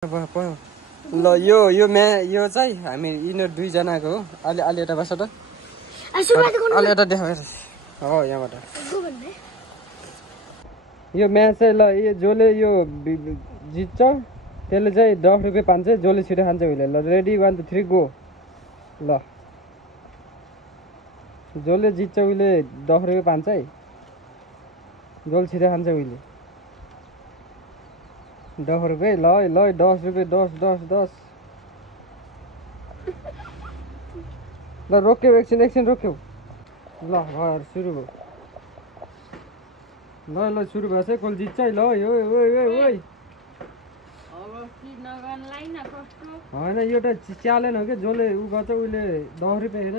ल यो चाहिँ हामी यिनीहरू दुईजनाको हो। अलि यता बस त अलि यता देखाएर हो यहाँबाट यो म्याच चाहिँ ल जसले यो जित्छ त्यसले चाहिँ 10 रुपियाँ पान्छ जसले छिटो खान्छ उसले। ल रेडी 1 2 3 गो। ल जसले जित्छ उसले 10 रुपियाँ पान्छ है जसले छिटो खान्छ उसले 10 रुपियाँ। ल 10 रुपियाँ 10 ल रोक्यो एकछिन रोक्यो। ल घर सुरु भयो। ल सुरु भएछ कसले जित्छ है। ल होइन यो त च्यालेन्ज हो कि जसले उ गर्छ उसले 10 रुपियाँ होइन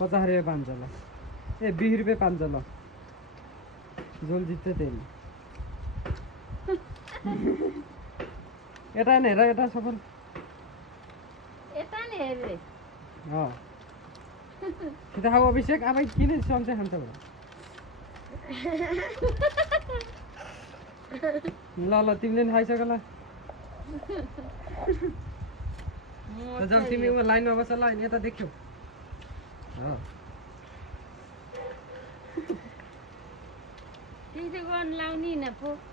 50 रुपियाँ पान्छ। ल 20 रुपियाँ पान्छ। ल जसले जित्छ त्यसले यता हेर यता सफल कि अब अभिषेक अब किन सन्चै खान्छ ल तिमीले पनि खाइसक ल जब तिमी लाइनमा बस ल यता देख्यौ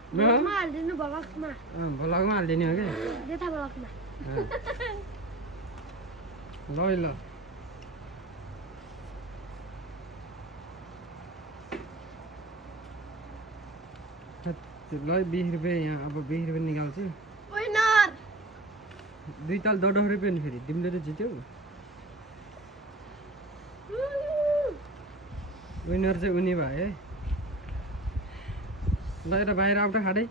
भ्लगमा हालिदिने हो कि ल ल 20 रुपियाँ यहाँ अब 20 रुपियाँ निकाल्छु। 2 ताल 10 रुपियाँ नि फेरि तिमीले त जित्यौ। विनर चाहिँ उनी भयो है। ल यता बाहिर आउट खाँदै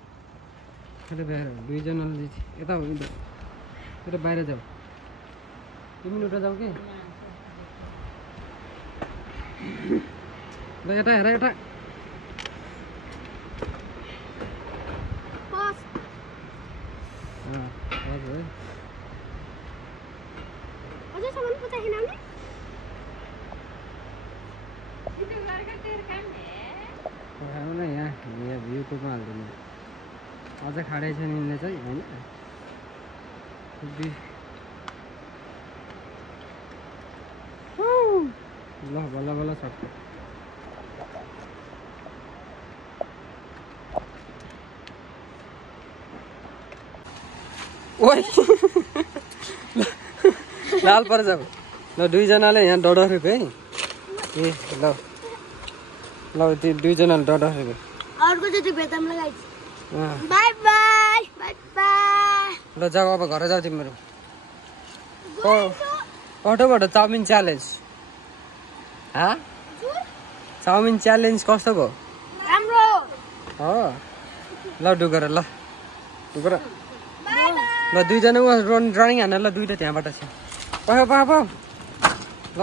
बाहिर दुईजनाले यता यता बाहिर जाऊ तिमी उता जाऊ कि ल यता हेर यता यहाँ युट्युबमा हालिदिनु अझ खाडै छ यिनले चाहिँ होइन ल बल्ल सक्छ। ओइ लाल पर जाऊ। ल दुईजनाले यहाँ 10 रुपियाँ है ल त्यो दुईजनाले 10 रुपियाँ अर्को चाहिँ भेटम लगाइछ। बाइ बाइ ल जाऊ अब घर जाऊ तिमीहरू। कटोबाट चाउमिन च्यालेन्ज चाउमिन च्यालेन्ज कस्तो भयो राम्रो हो। ल डुगर ल दुईजना रनिङ हान्न ल दुईटा त्यहाँबाट छ ल